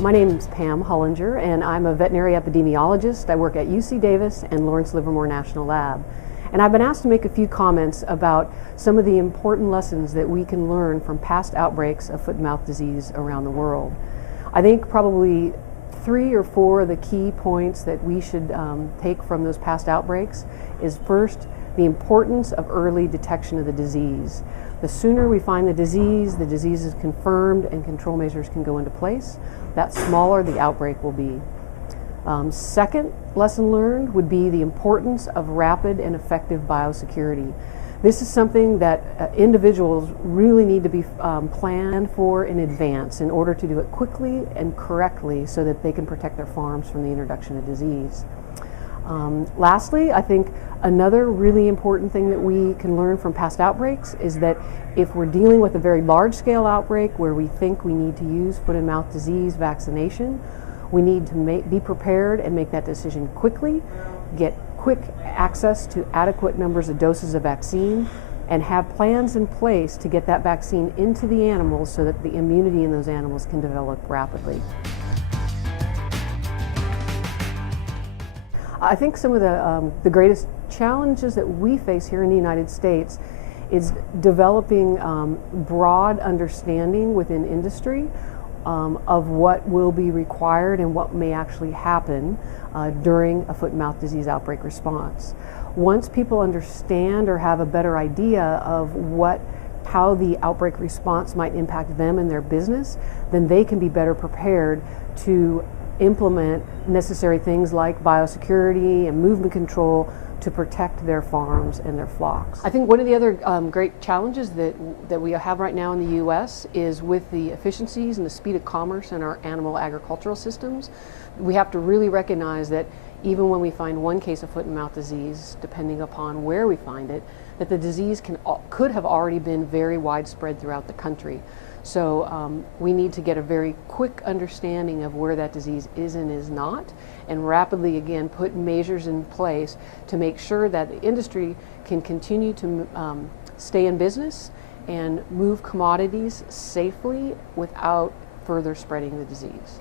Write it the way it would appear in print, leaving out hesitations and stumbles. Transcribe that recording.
My name is Pam Hollinger, and I'm a veterinary epidemiologist. I work at UC Davis and Lawrence Livermore National Lab. And I've been asked to make a few comments about some of the important lessons that we can learn from past outbreaks of foot and mouth disease around the world. I think probably 3 or 4 of the key points that we should take from those past outbreaks is first, the importance of early detection of the disease. The sooner we find the disease is confirmed and control measures can go into place, that smaller the outbreak will be. Second lesson learned would be the importance of rapid and effective biosecurity. This is something that individuals really need to be planned for in advance in order to do it quickly and correctly so that they can protect their farms from the introduction of disease. Lastly, I think another really important thing that we can learn from past outbreaks is that if we're dealing with a very large-scale outbreak where we think we need to use foot and mouth disease vaccination, we need to be prepared and make that decision quickly, get quick access to adequate numbers of doses of vaccine, and have plans in place to get that vaccine into the animals so that the immunity in those animals can develop rapidly. I think some of the greatest challenges that we face here in the United States is developing broad understanding within industry of what will be required and what may actually happen during a foot and mouth disease outbreak response. Once people understand or have a better idea of how the outbreak response might impact them and their business, then they can be better prepared to implement necessary things like biosecurity and movement control to protect their farms and their flocks. I think one of the other great challenges that we have right now in the U.S. is with the efficiencies and the speed of commerce in our animal agricultural systems. We have to really recognize that even when we find one case of foot and mouth disease, depending upon where we find it, that the disease could have already been very widespread throughout the country. So we need to get a very quick understanding of where that disease is and is not, and rapidly again put measures in place to make sure that the industry can continue to stay in business and move commodities safely without further spreading the disease.